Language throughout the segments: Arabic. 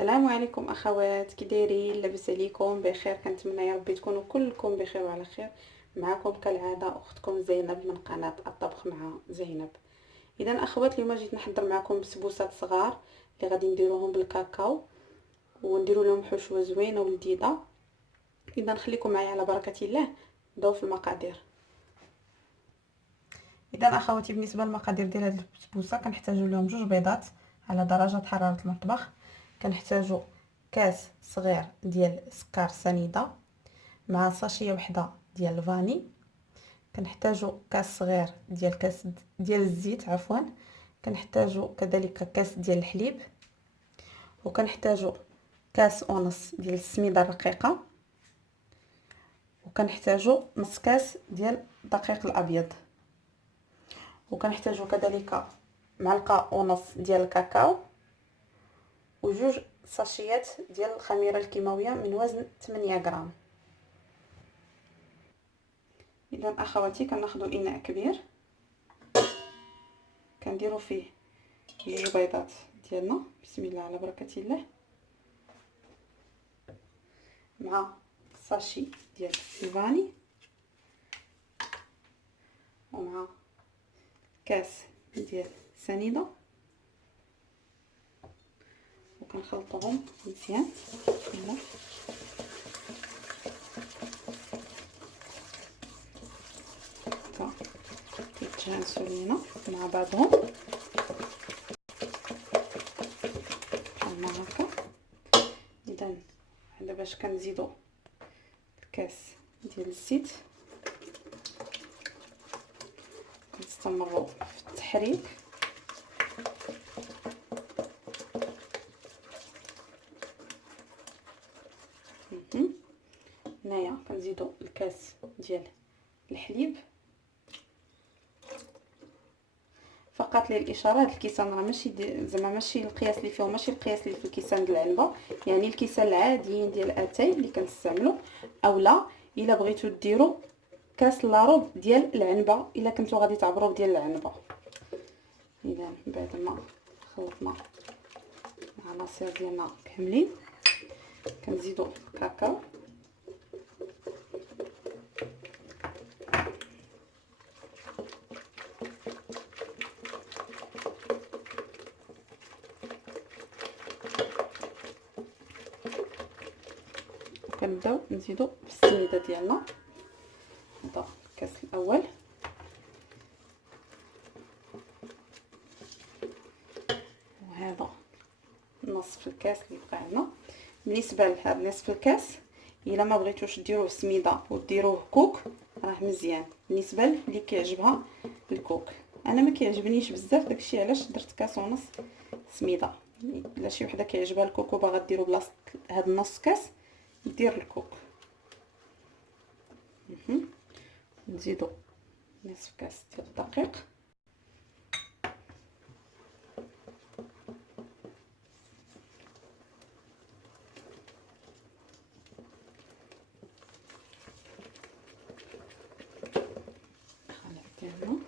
السلام عليكم اخوات، كي دايرين؟ لاباس عليكم؟ بخير؟ كنتمنى يا ربي تكونوا كلكم بخير وعلى خير. معكم كالعاده اختكم زينب من قناه الطبخ مع زينب. اذا اخوات، اليوم جيت نحضر معكم بسبوسات صغار اللي غادي نديروهم بالكاكاو ونديروا لهم حشوه زوينه ولذيذه. اذا خليكم معايا على بركه الله. نبداو في المقادير. اذا اخواتي، بالنسبه للمقادير ديال هذه البسبوسه كنحتاجوا لهم 2 بيضات على درجه حراره المطبخ. كنحتاجوا كاس صغير ديال سكر سنيده مع ساشيه وحده ديال الفاني. كنحتاجوا كاس صغير ديال الزيت كنحتاجوا كذلك كاس ديال الحليب، وكنحتاجوا كاس ونص ديال السميده الرقيقه، وكنحتاجوا نص كاس ديال الدقيق الابيض، وكنحتاجوا كذلك معلقه ونص ديال الكاكاو وجوج ساشيات ديال الخميره الكيماويه من وزن 8 غرام. اذا اخواتي، كناخذوا اناء كبير كنديروا فيه 2 بيضات ديالنا، بسم الله على بركه الله، مع ساشي ديال الفاني، ومع كاس ديال سنيده، وكنخلطوهم مزيان. بسم الله. كيتجانسوا لينا مع بعضهم بحال هكا. اذا هذا باش كنزيدوا الكاس ديال الزيت، كنستمروا في التحريك. هنايا كنزيدوا الكاس ديال الحليب. فقط للاشاره، هذا الكيسان راه ماشي زعما ماشي القياس اللي فيه، ماشي القياس اللي في الكيسان ديال العنبه، يعني الكيسان العاديين ديال اتاي اللي كنستعملوا، اولا الا بغيتو ديروا كاس لاروب ديال العنبه الا كنتو غادي تعبروا ديال العنبه. اذا بعد ما خلطنا العناصر ديالنا كاملين كنزيدوا الكاكاو، وكنبداو نزيدوا بالسميده ديالنا. هذا الكاس الاول، وهذا نصف الكاس اللي بقى لنا. بالنسبه لهذا نصف الكاس، الا ما بغيتوش ديروه سميده وديروه كوك راه مزيان، بالنسبه اللي كيعجبها الكوك. انا ما كيعجبنيش بزاف، داكشي علاش درت كاس ونص سميده. الا شي وحده كيعجبها الكوك وباغا ديرو بلاصه هاد النص كاس دير الكوك. نزيدو نصف كاس ديال الدقيق، الخليط ديالنا،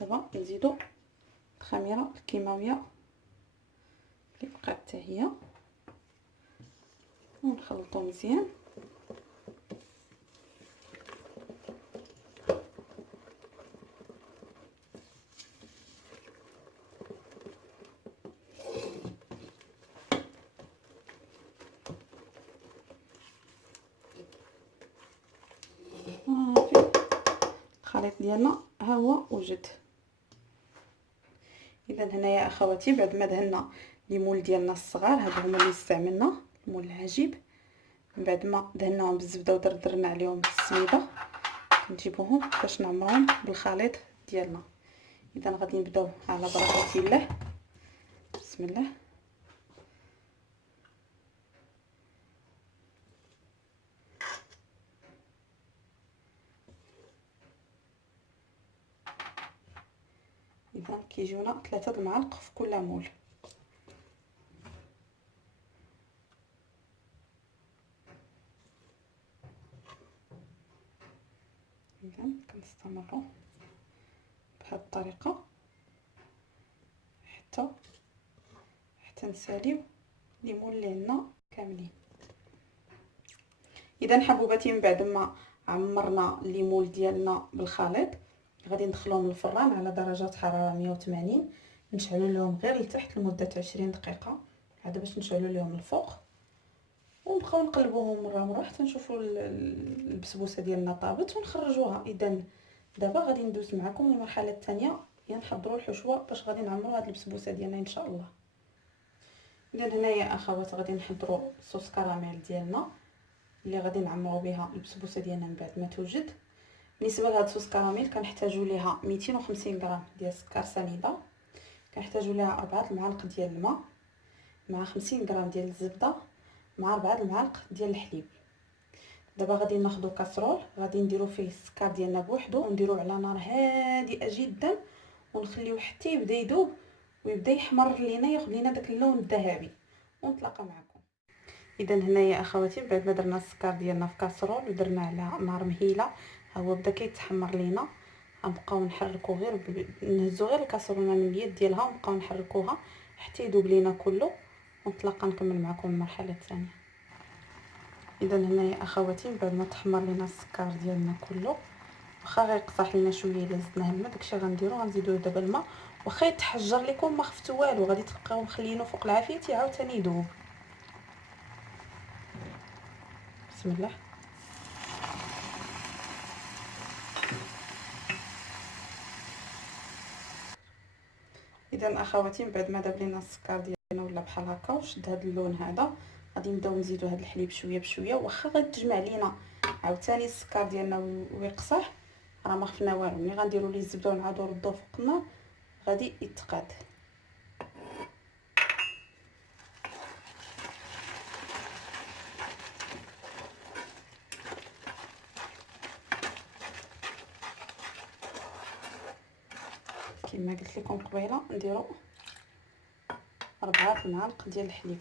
دابا نزيدو الخميره الكيماويه اللي بقات حتى هي، ونخلطو مزيان. الخليط ديالنا ها هو وجد. اذا هنايا اخواتي، بعد ما دهنا لي مول ديالنا الصغار، هادو هما اللي استعملنا المول العجيب، من بعد ما دهناهم بالزبده ودردرنا عليهم السميده، نجيبوهم باش نعمروهم بالخليط ديالنا. اذا غادي نبداو على بركه الله. بسم الله. اذا كيجيونا 3 المعالق في كل مول. اذا كنستمروا بهذه الطريقه حتى نساليو الليمون اللي عندنا كاملين. اذا حبوباتي من بعد ما عمرنا الليمون ديالنا بالخليط غادي ندخلوهم للفران على درجه حراره 180، نشعلوا لهم غير لتحت لمده 20 دقيقه عاد باش نشعلوا لهم الفوق، ونبقاو نقلبوهم مره حتى نشوفوا البسبوسه ديالنا طابت ونخرجوها. اذا دابا غادي ندوز معكم المرحله الثانيه، هي نحضروا الحشوه باش غادي نعمروا هاد البسبوسه ديالنا ان شاء الله. اذا هنايا اخوات غادي نحضروا صوص كراميل ديالنا اللي غادي نعمروا بها البسبوسه ديالنا من بعد ما توجد. بالنسبه لهاد صوص كراميل كنحتاجوا ليها 250 غرام ديال السكر سنيده، كنحتاجوا ليها 4 المعالق ديال الماء مع 50 غرام ديال الزبده مع 4 المعالق ديال الحليب. دابا غادي ناخذوا كاسرول غادي نديروا فيه السكر ديالنا بوحدو ونديروه على نار هادئه جدا ونخليوه حتى يبدا يذوب ويبدا يحمر لينا ياخذ لينا داك اللون الذهبي ونتلاقى معكم. اذا هنايا اخواتي بعد ما درنا السكر ديالنا في كاسرول ودرنا على نار مهيله ها هو بدا كيتحمر لينا، غنبقاو نحركو نهزو غير الكاسرونه من اليد ديالها ونبقاو نحركوها حتى يذوب لينا كله ونتلاقى نكمل معكم المرحله الثانيه. اذا هنايا اخواتي من بعد ما تحمر لينا السكر ديالنا كله واخا غيقطح لينا شويه الا زدناه الماء داكشي غنديرو غنزيدوه دابا الماء واخا يتحجر لكم ما خفتو والو غادي تبقاو مخلينه فوق العافيه حتى عاوتاني يذوب. بسم الله. اذا اخواتي من بعد ما داب لينا السكر ديالنا ولا بحال هكا وشد هذا اللون هذا غادي نبداو نزيدو هذا الحليب شويه بشويه واخا غتجمع لينا عاوتاني السكر ديالنا ويقصح راه ما خفنا والو. ملي غنديروا ليه الزبده ونعاودو نردوه فوق النار غادي يتقاد. كما قلت لكم قبيله نديروا 4 المعالق ديال الحليب.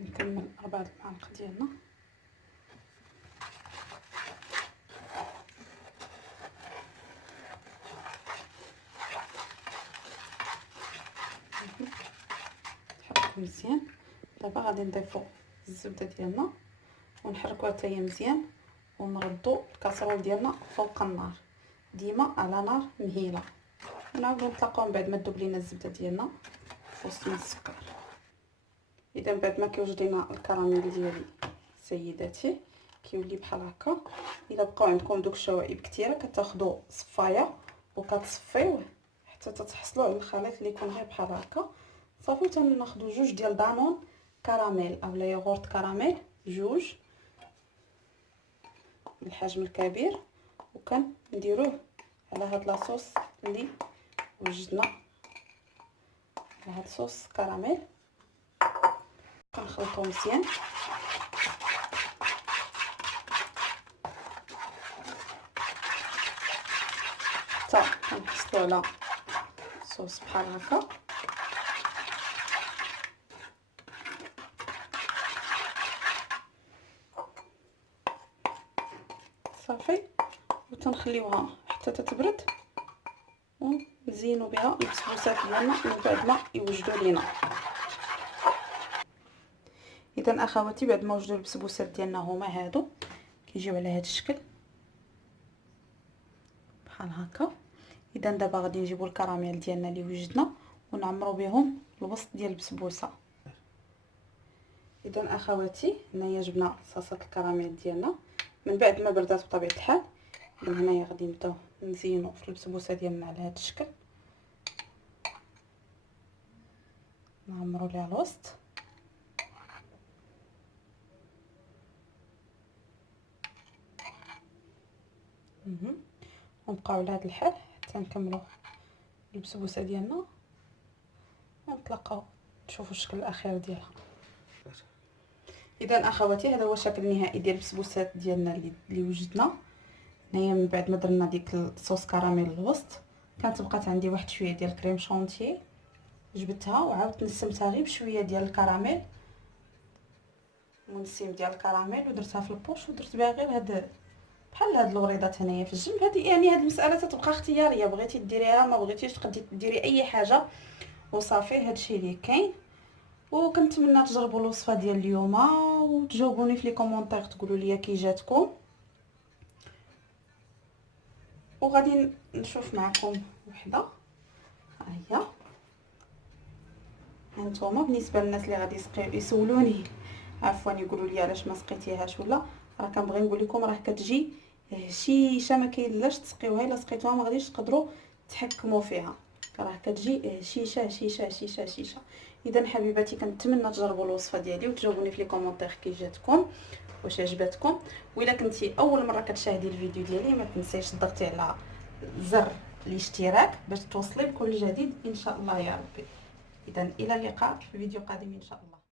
نكمل 4 المعالق ديالنا نحركو مزيان. دابا غادي نضيفو الزبده ديالنا ونحركوها حتى هي مزيان ونردو الكاسرول ديالنا فوق النار ديما على نار مهيله ونعاودو نطلقوه من بعد ما تذوب لينا الزبده ديالنا في وسط السكر. اذا بعد ما كيوجد لينا الكراميل ديالي سيداتي كيولي بحال هكا، الا بقاو عندكم دوك الشوائب كثيره كتاخذوا صفايه وكتصفيوه حتى تتحصلوا على الخليط اللي يكون غير بحال هكا صافي. تناخذوا جوج ديال دانون كراميل اولا ياغورت كراميل جوج بالحجم الكبير وكنديروه على هاد لاصوص اللي وجدنا على هاد الصوص كراميل كنخلطو مزيان. حتى كنحصلوا على صوص بحال هكا صافي وتنخليوها حتى تتبرد ونزينوا بها البسبوسات ديالنا من بعد ما يوجدوا لينا. اذا اخواتي بعد ما وجدوا البسبوسات ديالنا هما هادو كيجيو على هذا الشكل بحال هكا. اذا دابا غادي نجيبوا الكراميل ديالنا اللي وجدنا ونعمروا بهم الوسط ديال البسبوسه. اذا اخواتي هنايا جبنا صاصه الكراميل ديالنا من بعد ما بردات بطبيعه الحال. من هنايا غادي نبداو نزينوا في البسبوسه ديالنا على هذا الشكل نعمروا ليها الوسط ونبقاو على هذا الحال حتى نكملوا البسبوسه ديالنا ونتلاقاو نشوفوا الشكل الاخير ديالها. اذا اخواتي هذا هو الشكل النهائي ديال البسبوسات ديالنا اللي وجدنا هنايا. من بعد ما درنا ديك الصوص كراميل الوسط كانت بقات عندي واحد شويه ديال كريم شونتي جبتها وعاودت نسمتها غير بشويه ديال الكراميل، ونسيم ديال الكراميل، ودرتها في البوش ودرت بها غير هاد بحال هاد الوريضات هنايا في الجنب. هادي يعني هاد المساله تتبقى اختياريه، بغيتي ديريها ما بغيتيش تقدري ديري اي حاجه وصافي. هادشي اللي كاين، وكنتمنى تجربوا الوصفه ديال اليوم وتجاوبوني في لي كومونتير تقولوا لي كي جاتكم. وغادي نشوف معكم وحده ها هي. هانتوما بالنسبه للناس اللي غادي يسولوني عفوا يقولوا لي علاش ما سقيتيهاش ولا، راه كنبغي نقول لكم راه كتجي هشيشه، ما كاينلاش تسقيوها، الا سقيتوها ما غاديش تقدروا تحكموا فيها، راه كتجي هشيشه هشيشه هشيشه هشيشه. اذا حبيباتي كنتمنى تجربوا الوصفه ديالي وتجاوبوني في لي كومونتير كي جاتكم واش عجبتكم. والا كنتي اول مره كتشاهدي الفيديو ديالي ما تنسيش تضغطي على زر الاشتراك باش توصلي بكل جديد ان شاء الله يا ربي. اذا الى اللقاء في فيديو قادم ان شاء الله.